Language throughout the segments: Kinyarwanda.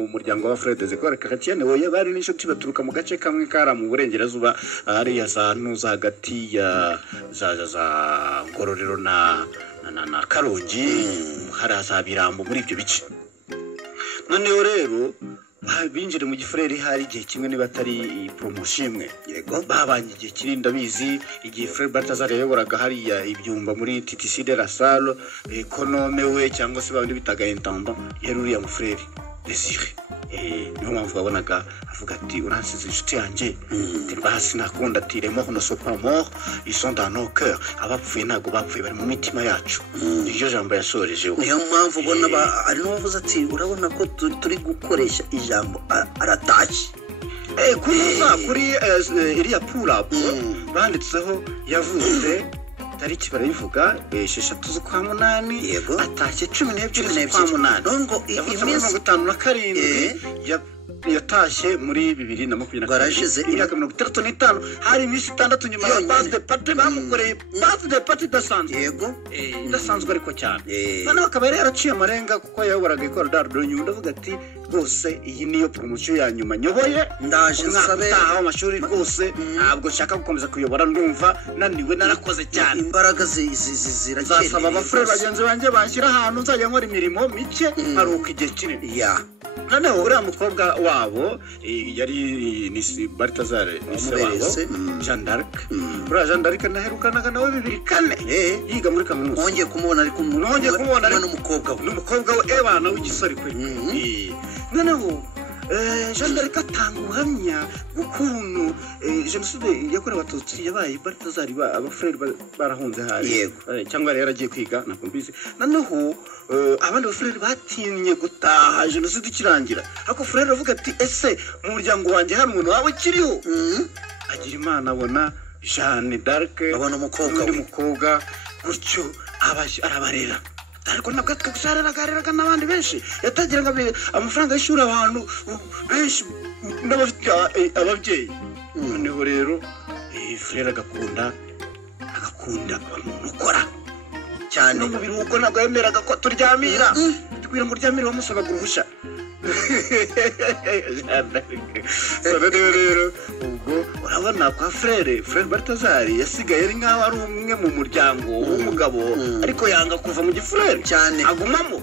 umuryango wa Fred Zekora Kakatiene woye bari n'inshuti baturuka mu gace kamwe kara mu burengerazuba ari ya za ntuza hagati ya za Ngororero na Karongi haraza birambo muri ibyo bice. Noneho rero binjire mu gifreri hari igihe kimwe niba atari promotion imwe yego babanye igihe kirinda bizi igihe Fred Baltazar yayoboraga hariya ibyumba muri TTC de la Salle ekonome we cyangwa se babindi bitaga intendant yaruriya mu freri Desire niyo mpamvu babonaga avuga ati uransize inshuti yanjye basi nakunda ati les morts ne sont pas morts ils sont dans nos cœurs abapfuye ntago bapfuye bari mu mitima yacu iryo jambo yasoreje niyo mpamvu ubona ari no bavuze ati urabona ko turi gukoresha ijambo aratashye kuri iriya pull up banditseho yavuze tariki barayivuga 6 z'ukwa munani atashye 12 z'ukwa munani ngo iminsi 57 yatashye muri 2020 barashize imyaka 35 hari iminsi 6 nyuma ya birthday party bamukoreye birthday party dasanzwe yego dasanzwe ariko cyane none akaba yaraciye amarenga kuko yayoboraga ikora Dardo Nyundo avuga ati rwose iyi niyo promotion ya nyuma nyoboye ndaje nsabe amashuri rwose ntabwo nshaka gukomeza kuyobora ndumva naniwe narakoze cyane imbaraga zirakeye zasaba abafure bagenzi banjye banshyira ahantu nzajya nkora imirimo mike haruka igihe kinini noneho uriya mukobwa wabo yari ni Baltazar Jean d'Arc uriya Jean d'Arc naherukanaga nawe 2004 yiga muri kaminuza nongeye kumubona ariko n'umukobwa we ebana w'igisore kwe noneho Jean d'Arc atanga ubuhamya bw'ukuntu jenoside yakorewe abatutsi yabaye Baltazar abafrere barahunze hari cyangwa yaragiye kwiga nako mbizi noneho abandi bafrere batinye gutaha jenoside ikirangira ariko frere avuga ati ese mu muryango wanjye hari umuntu wawe kiriho agira Imana abona Jeanne d'Arc abona umukobwa gutyo arabarera ariko nabwo twagusariraga n'abandi benshi yatagiraga amafaranga y'ishuri abantu benshi n'abafite ababyeyi noneho rero frere agakunda umuntu ukora cyane mu biruhuko ntabwo yemeraga ko turyamira twira ngo uryamire wamusabaga uruhushya rero ubwo urabona kwa Fred Baltazar yasigaye ari nkaho ari umwe mu muryango w'umugabo ariko yanga kuva mu gifrere cyane agumamo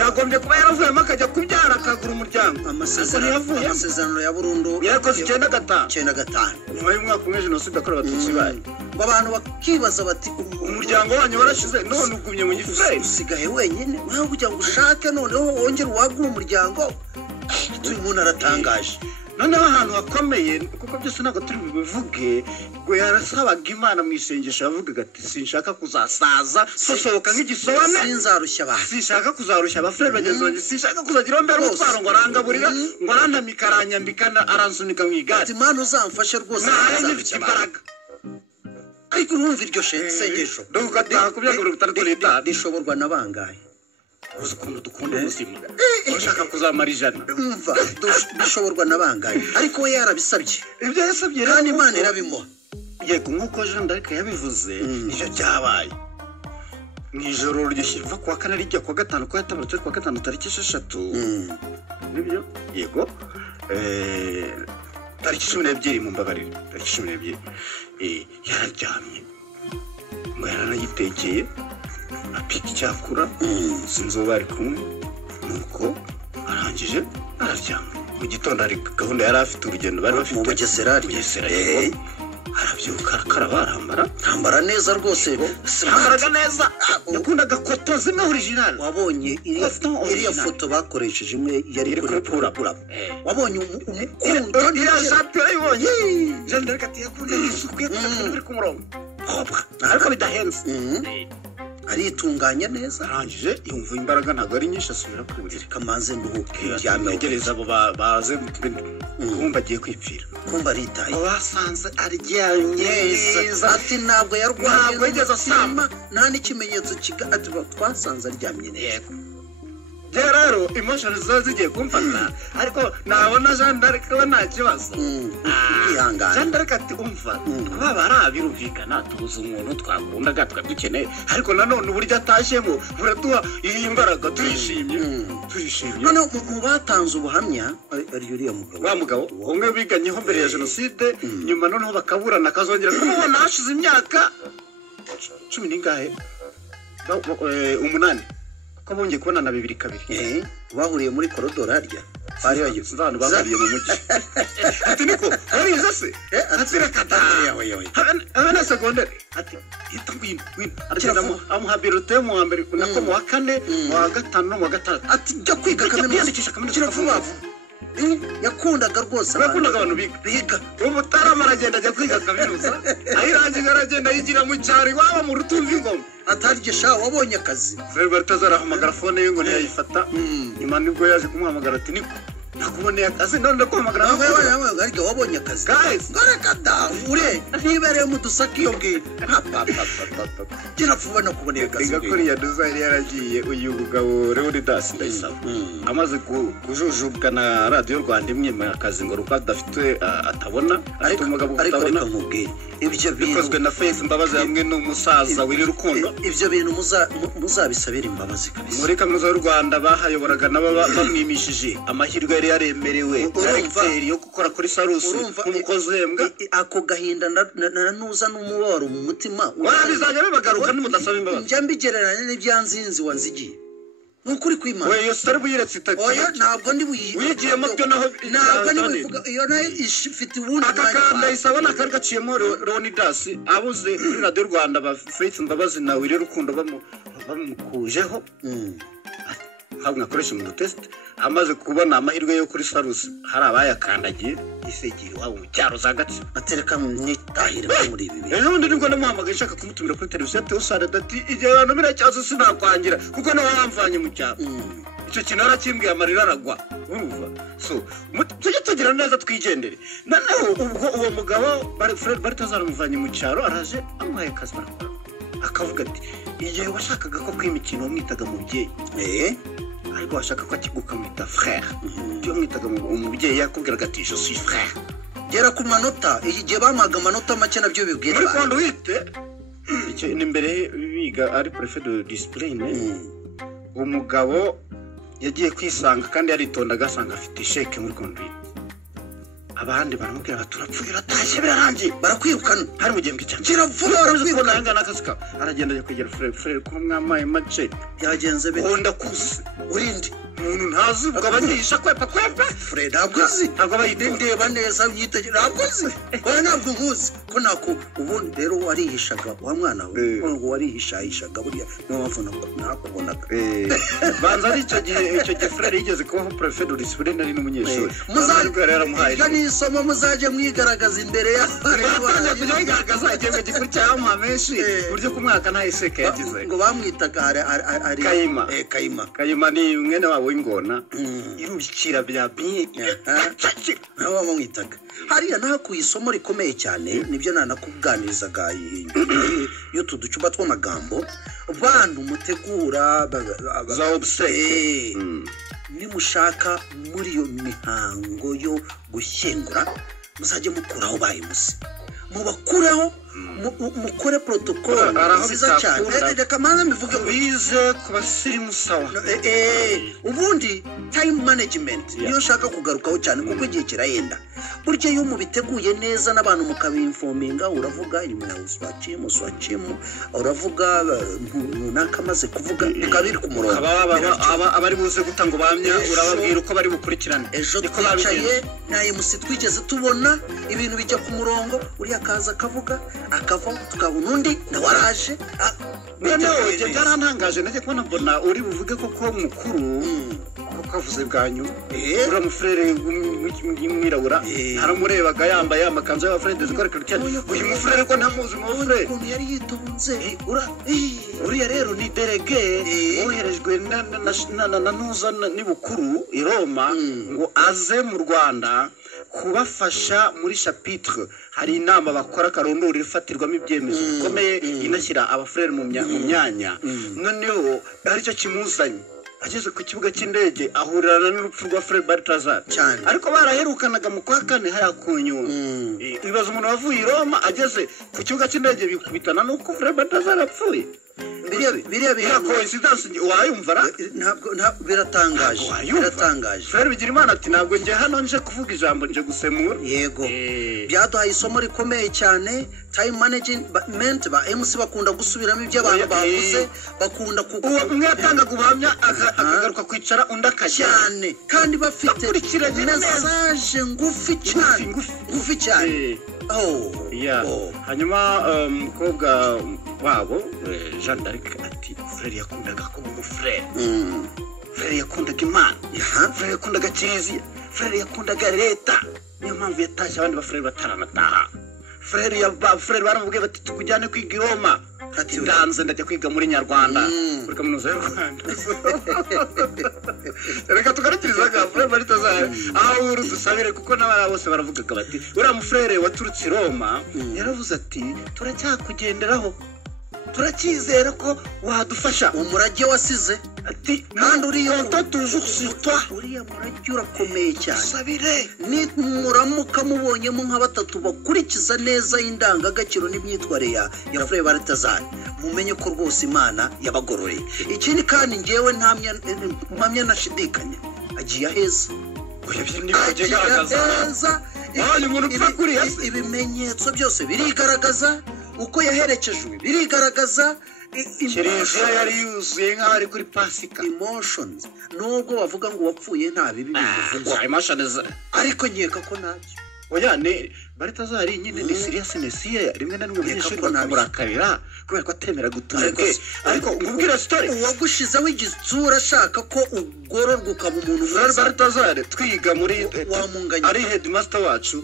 yagombye kuba yaravuyemo akajya kubyara akagura umuryango amasezerano ya burundu yakoze 95 nyuma y'umwaka umwe jenoside yakorewe abatutsi bayo abantu bakibaza bati umuryango wanyu warashize none ugumye mu gifrere usigaye wenyine nawe kugira ngo ushake noneho wongere wagura umuryango turi umuntu aratangaje noneho ahantu hakomeye kuko byose ntabwo turi bubivuge ngo yarasabaga Imana mu isengesho yavugaga ati sinshaka kuzasaza sosohoka nk'igisobane sinshaka kuzarushya abafrere bagenzi banjye sinshaka kuzagira mbere umutwaro ngo arangaburira ngo arantamika aranyambikana aransunika mu igare ati Imana uzamfashe rwose nzafite imbaraga ariko urumva iryo sengesho ndugataha ku myaka 65 rishoborwa na bangahe ukuntu dukunda ubuzima ushaka kuzamara ijana umva bishoborwa na bangahe ariko we yarabisabye ibyo yasabye kandi Imana irabimuha yego nkuko Jean d'Arc yabivuze icyo cyabaye mwijoro ryishiva kwa kane rijya kwa gatanu kwa gatandatu kwa gatanu tariki 6 nibyo yego tariki 12 mu mbabarire tariki 12 yararyamye ngo yaranayitekeye apika icyakura sinzo bari kumwe nuko arangije araryama mu gitondo ari gahunda yari afite urugendo bari bafite mu Bugesera arabyuka arambara neza rwose ambaraga neza yakundaga koto zimwe original wabonye iriya foto bakoresheje imwe yari kuri pura wabonye umukundo iriya shati yayibonye Jean d'Arc ati yakunda isuku yakunda ku murongo ariko bidahenze aritunganya neza arangije yumva imbaraga ntabwo ari nyinshi asubira ku buriri kamanze nduhuke yamegereza abo baze kumba agiye kwipfira kumba ritaye basanze aryamye neza ati ntabwo yarwaye ntabwo yigeze asama nta n'ikimenyetso ati twasanze aryamye neza rero emotion zo zigiye kumfata ariko nabona Jean d'Arc we nta kibazo kwihangana Jean d'Arc ati umva twaba arabirumvikana tubuze umuntu twakundaga twadukeneye ariko nanone uburyo atashyemo buraduha iyi mbaraga turishimye none mu batanze ubuhamya ari uriya mugabo wa mugabo umwe biganyeho mbere ya jenoside nyuma noneho bakaburana akazongera kumubona hashize imyaka 10 n'ingahe 8 ko bongeye kubona na 2 kabiri bahuriye muri korodoro harya bari bageze abantu bahuriye mu mujyi ati niko ari zase atira kataya abana secondaire ati yitwin agenda amuha birote mu hambere nako mu wa kane mu wa gatanu mu wa gatatu ati jya kwiga kaminuza kiravuba yakundaga rwose abantu biga umutarama aragenda ajya kwiga kaminuza ahirangiza aragenda yigira mu cyaro iwabo mu rutumva ingoma atarigesha wabonye akazi Robert azarahamagara fone ye ngo ntiyayifata nyuma nibwo yaje kumuhamagara ati niko nakuboneye akazi none kuhamagara ariko wabonye akazi ngarakada ure nibereye mu dusaki yo ngiye kiravuba no kuboneye akazi igakuri ya duzari yaragiye uyu mugabo Leonidas Ndayisaba amaze kujujubwa na radio Rwanda imwe mu akazi ngo ruka dafite atabona ariko umugabo utabona ibyo bikozwe na Face Mbabazi hamwe n'umusaza wiri rukundo ibyo bintu muzabisabira imbabazi kabisa muri kaminuza y'u Rwanda bahayoboraga nabo bamwimishije amahirwe yari yaremerewe directeur yo gukora kuri Sarusi umukozi uhembwa ako gahinda nanuza n'umubaro mu mutima bizajya bibagaruka n'umudasaba imbabazi njya mbigereranya n'ibyanzinzi wanzigiye nukuri kwimana we stari buyiretse itatu oya ntabwo ndi wigiyemo byo naho ntabwo ndi bivuga iyo nayo ifite ubundi akakanda isabona kari gaciyemo Leonidas abuze kuri radio Rwanda ba Faith Mbabazi na Wiri Rukundo bamukujeho hamwe akoresha mu test amaze kubona amahirwe yo kuri Sarusi hari abayakandagiye isegiri wabo mu cyaro za Gatsibo atereka mwitahire muri ibi ejo ndi nibwo namuhamagaye nshaka kumutumira kuri televiziyo ate usara dati igihe abantu biracyazo sinakwangira kuko nawe wamvanye mu cyaro icyo kintu arakimbwiye amarira aragwa urumva so tujye tugira neza twigendere noneho ubwo uwo mugabo bari tazaramuvanye mu cyaro araje amuhaye akazi barakora akavuga ati igihe washakaga ko kwimikino mwitaga mubyeyi ariko washaka ko akiguka mwita frère byo mwitaga umubyeyi yakubwiraga ati je suis frère gera ku manota igihe bamaga amanota make nabyo bibwira muri conduite icyo imbere biga ari préfet de discipline umugabo yagiye kwisanga kandi yaritonda agasanga afite sheke muri conduite abandi baramubwira baturapfuye ratashye birarangiye barakwirukana hari mu gihembwe cyane kiravuga barakwirukana yanga nakasika aragenda ajya kwegera frère ko mwamaye mace yagenze be onda kusi urindi umuntu ntazi ugabanisha kwepa frère ntabwo bayidendeba neza yitegereza ntabwo azi oya ntabwo nkuzi ko nako ubundi rero warihishaga wa mwana we ngo warihishahishaga buriya niyo mpamvu nakubonaga banza ari icyo gihe frère yigeze kubaho préfet de discipline nari n'umunyeshuri muzajya n'isomo muzajye mwigaragaza imbere y'abana kugaragaza igihembwe gikurikiraho mu menshi buryo ku mwaka nta iseke yagize ngo bamwitaga ari Kayima ni mwene wabo w'ingona irubikira bya bien nawe bamwitaga hariya nakuye isomo rikomeye cyane nibyo nanakuganirizaga y'utu ducupa tw'amagambo bantu mutegura za obsèques nimushaka muri iyo mihango yo gushyingura muzajye mukuraho bayimusi mubakureho mukore protocole nziza cyane reka manza mbivuge bize ku basirimu sawa ubundi time management niyo nshaka kugarukaho cyane kuko igihe kirayenda burya iyo mubiteguye neza n'abantu mukabinfominga uravuga nyuma ya swachimu uravuga nakamaze kuvuga bikabiri ku murongo abari buze gutanga bamya urababwira uko bari bukurikirane ejo twicaye naye musi twigeze tubona ibintu bijya ku murongo uriya kaza akavuga akava tukabona undi nawaraje noneho byarantangaje najye kubona mbona uri buvuge koko mukuru kuko avuze bwanyu ura mufrere w'umwirabura haramurebaga yambaye amakanzu y'abafrede zikoreka cyane uyu mufrere ko ntamuzi mu mufrere ukuntu yari yitonze uriya rero ni delege woherejwe na nuza n'ibukuru i Roma ngo aze mu Rwanda kubafasha muri chapitre hari inama bakora karondora ifatirwamo ibyemezo bikomeye inashyira abafrere mu myanya noneho ari cyo kimuzanye ageze ku kibuga cy'indege ahurirana n'urupfu rwa Frere Balthazar cyane ariko baraherukanaga mu kwa kane hariya ku Nyundo ibibazo umuntu wavuye i Roma ageze ku kibuga cy'indege bikubitana n'uko Frere Balthazar apfuye biriya coincidence wayumva ntabwo biratangaje Frere Bigirimana ati ntabwo ngiye hano nje kuvuga ijambo nje gusemura yego byaduhaye isomo rikomeye cyane time management ba MC bakunda gusubiramo ibyo abantu bavuze bakunda umwe yatangaga ubuhamya akagaruka kwicara undi akajya cyane kandi bafite message ngufi cyane hanyuma umukobwa wabo Jeanne d'Arc ati Frere yakundaga kuba umufrere Frere yakundaga Imana Frere yakundaga Kiliziya Frere yakundaga leta niyo mpamvu yatashye abandi bafrere bataranataha Frere baramubwiye bati tukujyane kwiga i Roma ati ndanze ndajya kwiga muri Nyarwanda kuri kaminuza y'u Rwanda reka tugarukirizaga Frere Balthazar aho uri dusabire kuko n'abana bose baravugaga bati uriya mufrere waturutse i Roma yaravuze ati turacyakugenderaho turakizera ko wadufasha umurage wasize ati kandi uriyo toujours sur toi uriya murage urakomeye cyane sabire ni muramuka mubonyemo nka batatu bakurikiza neza indangagaciro n'imyitwarire ya Frere Balthazar mumenye ko rwose Imana yabagororeye ikindi kandi ngewe mpamya nashidikanya agiye aheza ibimenyetso byose birigaragaza uko yaherekejwe birigaragaza Kiliziya yari yuzuye nk'aho ari kuri Pasika emotions nubwo bavuga ngo wapfuye nta bibi bivugwa ariko nkeka ko nabyo oya ne Balthazar nyine ni seriousness ye rimwe na rimwe abanyeshuri bakamurakarira kubera ko atemera gutunga ariko ngubwira story uwagushizeho igitsura ashaka ko ugororwa ukaba umuntu Frere Balthazar twiga muri ari headmaster wacu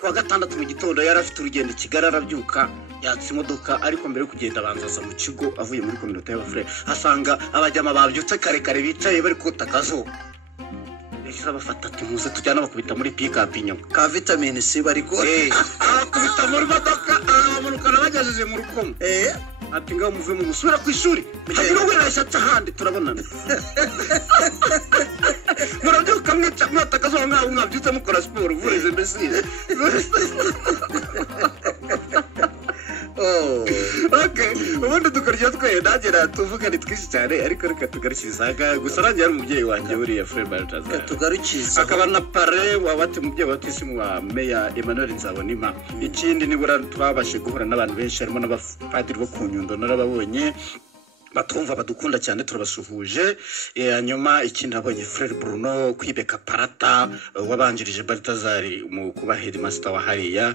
kuwa gatandatu mu gitondo yari afite urugendo i Kigali arabyuka yatse imodoka ariko mbere yo kugenda abanzaza mu kigo avuye muri communauté y'abafrere asanga abajyama babyutse kare bicaye bari kota akazuba yahise bafata ati muze tujyana bakubita muri pick-up inyuma ka vitamine C bariko abakubita muri modoka abamanukana bagejeje mu rukomo ati ngaho muve mu musubira ku ishuri hagira wirashatse ahandi turabonana murabyuka mwatakazuba nk'aho mwabyutse mukora siporo vurize mbese ubundi dukorya twe nagera tuvuga ni twinshi cyane ariko reka tugarukirizaga gusa nanjye ari umubyeyi wanjye buriya Frere Balthazar tugarukiza akaba na pare wabati umubyeyi wa Tisimu wa Meya Emmanuel Nzabonima ikindi nibura twabashe guhura n'abantu benshi harimo n'abapadiri bo ku Nyundo narababonye batumva badukunda cyane turabasuhuje hanyuma ikindi nabonye Frere Bruno kwibeka parata wabanjirije Balthazar mu kuba headmaster wa hariya